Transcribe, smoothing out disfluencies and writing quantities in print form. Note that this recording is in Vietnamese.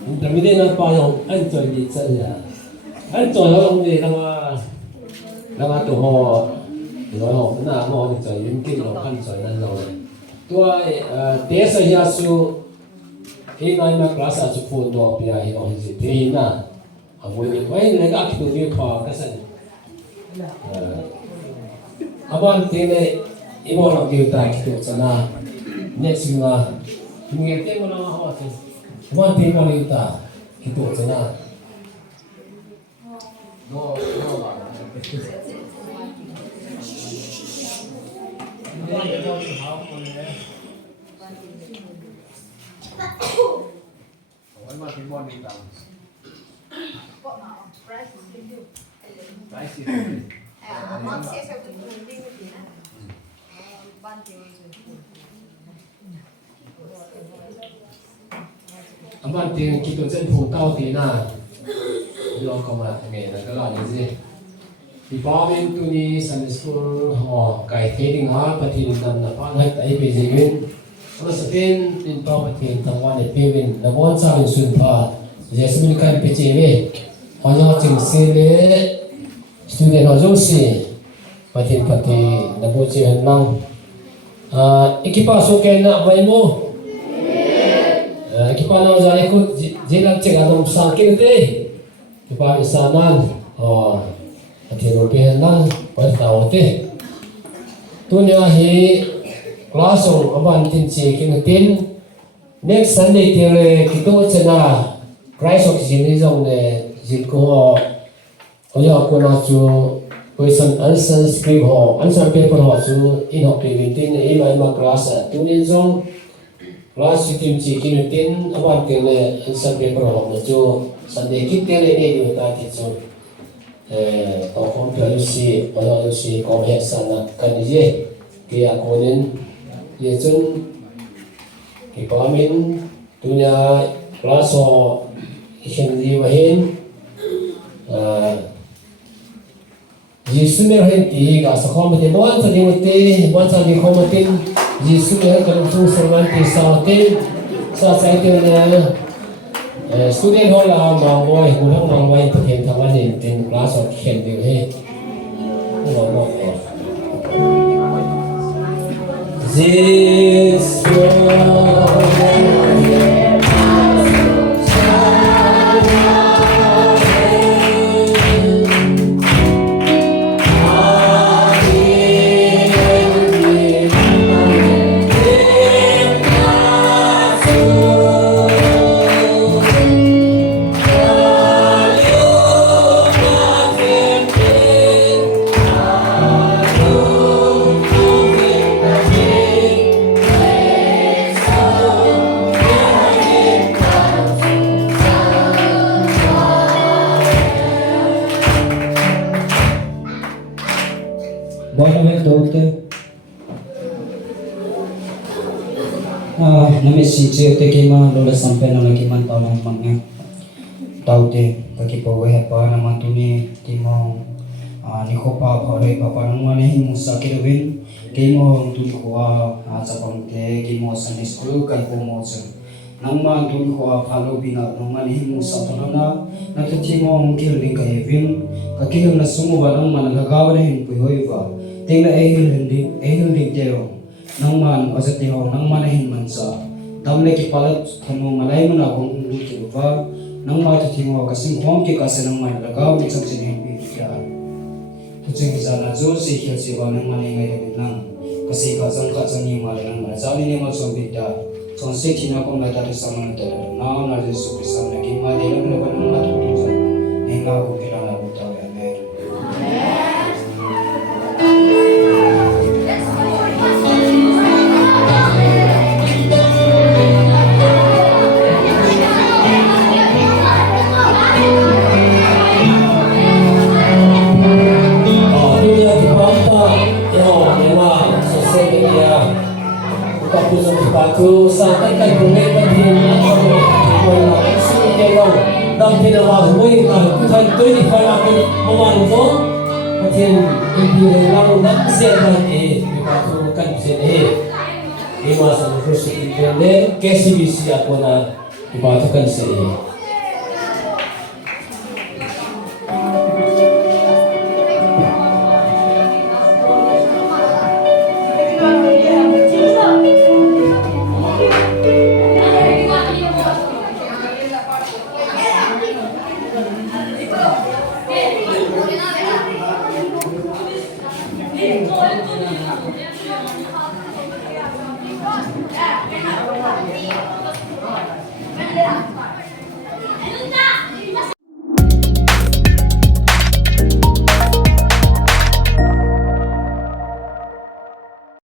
Dami din ang payong antoy di sa niya. Antoy ho ni lang to ho. Lo ho na mo ni sa yun kin lo kan sa nan lo. Tua te sa ya su hinay ma klasa su phone do pia hi ho si te na. Abo ni pai ne ga ki tu pa ka san. Abang te ne imo lo ki ta ki tu sa na. Next nga mungkin te mo na ho te. Abang te mo ni ta ki tu sa na. No la. Abang tiếng kita chân phủ tao tí na, lo công là nghề là cái loại gì? Thì bao bên tu ni Sunday school họ cải thiện đình hóa và thì nằm là phát hết tại bây giờ bên, nó sẽ bên tin bao và thiện thằng quan để bên là bốn sao bên xuân phà, giờ sẽ bên cái bên chế về, họ nhau chỉnh sửa để student họ dùng gì, và thiện phát thì là bốn chế hơn năng, ekipa số cái nợ vậy mo. Kita nak jadi ikut jilat cek atau sakit tu, kita isanan, hati rupiah nan, bertahu tu. Tu ni ahi kelas orang tin cek kita tin. Next Sunday tiada kita cina Christ of sini jom le jiko, kalau aku nak tu question answer script answer paper tu inok printing ini macam kelas tu ni jom. Kelas itu mesti kini tin apa kene sampai berapa tu sampai kita ni ni kita tu tolong perusi perusi komplek sana kan je dia konen dia cun kita amin dunia kelas so hindi wahin Yesus merhen tiga sekolah mesti buat tadi mesti buat tadi komitin Yesus merhen kalau tu servanti sautin saat saya tu student hall mangboy kurang mangboy perhentian taman ini tin kelas of hindi he ngomong Yesus Nami si Ceo te kima lola sampai nala kima tau nang mangnya tau te kaki pawe hapa nama tuni timong ni khopa phare papa nang mane hi musa kirwin kimo tuni khoa chapang te kimo Sunday school kan ko mo chen nang ma tuni khoa phalo bina nang mane hi musa tholana na tu timong kirwin ka evin kaki na sumu ba nang man lagaw na hin pui wa tingla ehil hindi teo nang man ozati ho nang man hin mansa tamle ki palat thanu malai mana kong lu ki ba nang ma thi ngo ka sing khom ki ka se nang mai lagaw ni chang chen hin pi kya tu ching za na zo si khel si ba nang man ngai de nang ka si ka chang ka chang ni ma le nang ma za ni ne ma chong bi da chong se thi na kong la ta sa man ta na na je su ki sa na ki ma de la ba nang ma tu tu sa ne nga ko ki la bu ta ya me Aku sampaikan bunyi penting dan tidak mahu Tuhan tu di dalam membantu penting dibilang dan siapa ini aku kan sini di masa Kristus ini kesibisi aku nak dibantukan sini Hãy subscribe cho kênh Ghiền Mì Gõ để không bỏ lỡ